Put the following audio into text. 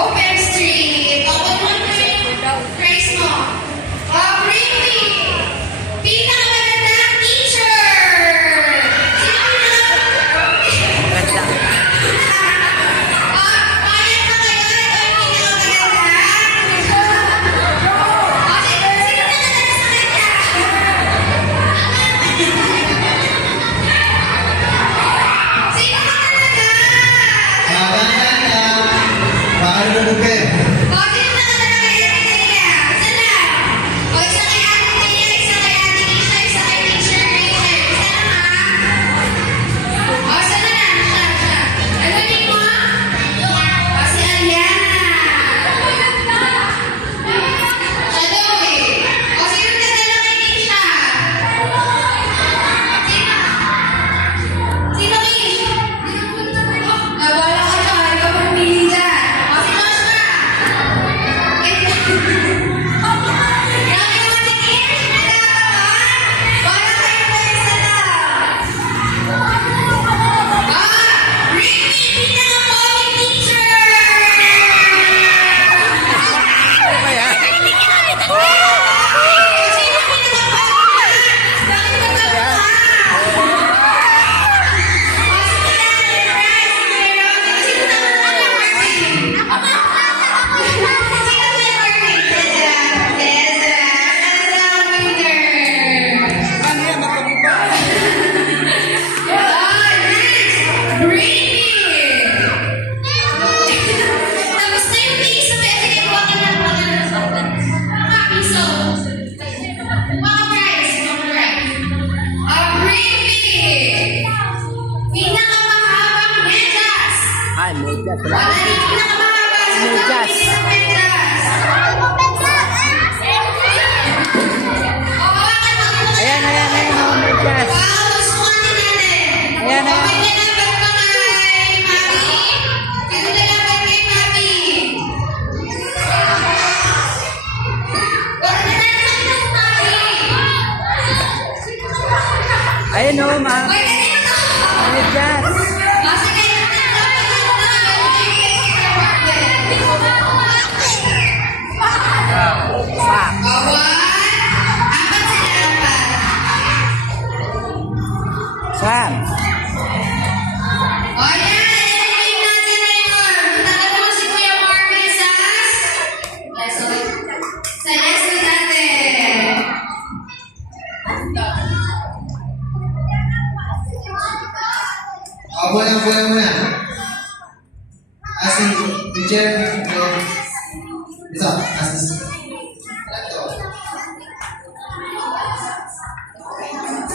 Open street. Open mo na yung praise mo. Oh, bring me. Pinakamaganda teacher. Oh, eh, oh, sino na? Thank you. আইনরূপে Medyas. Medyas. Ayan, ayan, ayan. Oh, medyas. Ayan, ayan. Ayan, oh, ma'am. O, muna, muna, muna. As in, teacher, ito, as in,